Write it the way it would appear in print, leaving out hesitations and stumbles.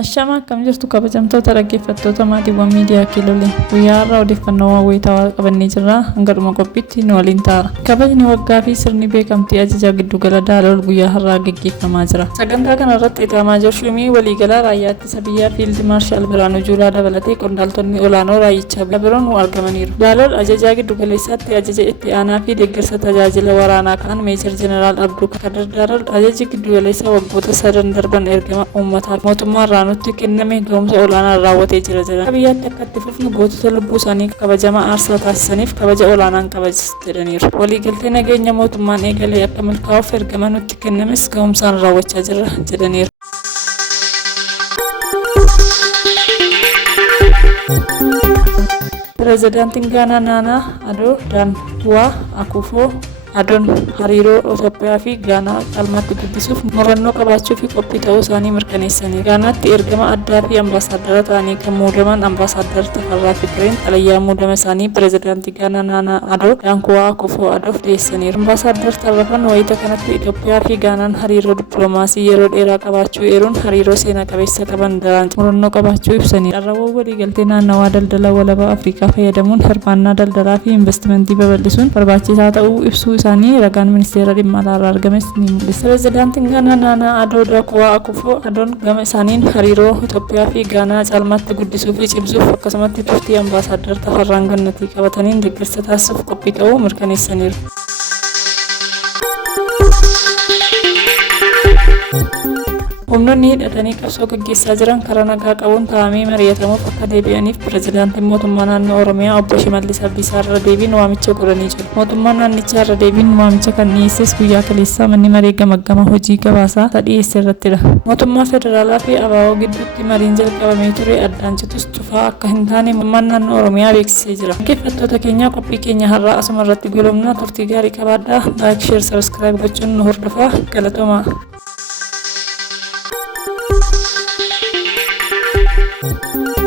Ashama akkam jirtu kabajamtoota dhaggeeffattoota maatiiwwan miidiyaa Kiilolee. Guyyaa har'aa odeeffannoo wayitaawaa qabannee jirra. Hanga dhuma qophiitti nu waliin ta'a. Kabajni waggaa fi sirni beekamtii ajajaa giddugala Daalool guyyaa har'aa gaggeeffamaa jira. Sagantaa kana irratti Itaamaajoor Shumii waliigalaa raayyaa ittisa biyyaa Fiild Maarshaal Biraanuu Juulaa dabalatee qondaaltonni olaanoo raayyichaa biroon argamaniiru. Daalool ajajaa giddugaleessaatti ajaja itti aanaa fi deeggarsa tajaajila waraanaa kan Meejor Jeneraal Abduu Kadir Daalool ajaji giddugaleessaa waggoota sadan darban ergama uummataaf mootummaa irraa nutti kenname gahumsa olaanaa raawwatee jira jedhan. Biyyaatti akka itti fufnu gootota lubbuu isaanii kabajamaa aarsaa taasisaniif kabaja olaanaan kabajaa jedhaniiru. Waliigaltee nageenya mootummaan eegalee akka milkaa'uuf ergama nutti kennames gahumsaan raawwachaa jirra jedhaniiru. Pireezidaantiin Gaanaa Naanaa Adoo Daanwaa Akuufoo Adoon hariiroo Itoophiyaa fi Gaanaa caalmaatti guddisuuf murannoo qabaachuu fi qophii ta'uu isaanii mirkaneessaniiru. Gaanaatti ergama addaa fi ambaasaadara ta'anii kan muudaman ambaasaadar Tafarraa Fiqireen xalayyaa muudama isaanii pireezidaantii Gaanaa Naanaa Adoo Daanwaa Akuufoo Adoof dhiyeessaniiru. Ambaasaadar Tafarraan wayita kanatti Itoophiyaa fi Gaanaan hariiroo dippiloomaasii yeroo dheeraa qabaachuu eeruun hariiroo seena qabeessa qaban daran murannoo qabaachuu ibsaniiru. Carraawwan waliigaltee naannawaa daldala walabaa Afrikaa fayyadamuun hirmaannaa daldalaa fi investimentii babal'isuun barbaachisaa ta'uu ibsuu isaanii ragaan ministeera dhimma alaa argames ni mul'isa. Pireezidaantiin Gaanaa Naanaa Adoo Daanwaa Akuufoo Adoon gama isaaniin hariiroo Itoophiyaa fi Gaanaa caalmaatti guddisuu fi cimsuuf akkasumatti turtii ambaasaadar Tafarraan gannatii qabataniin deeggarsa taasisuuf qophii ta'uu mirkaneessaniiru. Humnoonni hidhatanii qabsoo gaggeessaa jiran karaa nagaa qabuun taa'amee mari'atamuuf akka deebi'aniif pireezidaantiin mootummaa naannoo Oromiyaa obbo Shimallis Abdiisaa irra deebiin waamicha godhanii jiru. Mootummaan naannichaa irra deebiin waamicha kan dhiyeesses guyyaa kaleessaa manni maree gamaggama hojii gabaasaa dhiyeesse irrattidha. Mootummaa federaalaa fi ABO gidduutti mariin jalqabamee ture addaan citus cufaa akka hin taane mootummaan naannoo Oromiyaa beeksisee jira. Dhaggeeffattoota keenya qophii keenya har'aa asuma irratti goolabna. Turtii gaarii qabaadhaa. Laayik, sheer, sabiskiraayib gochuun nu hordofaa. Galatooma. Thank you.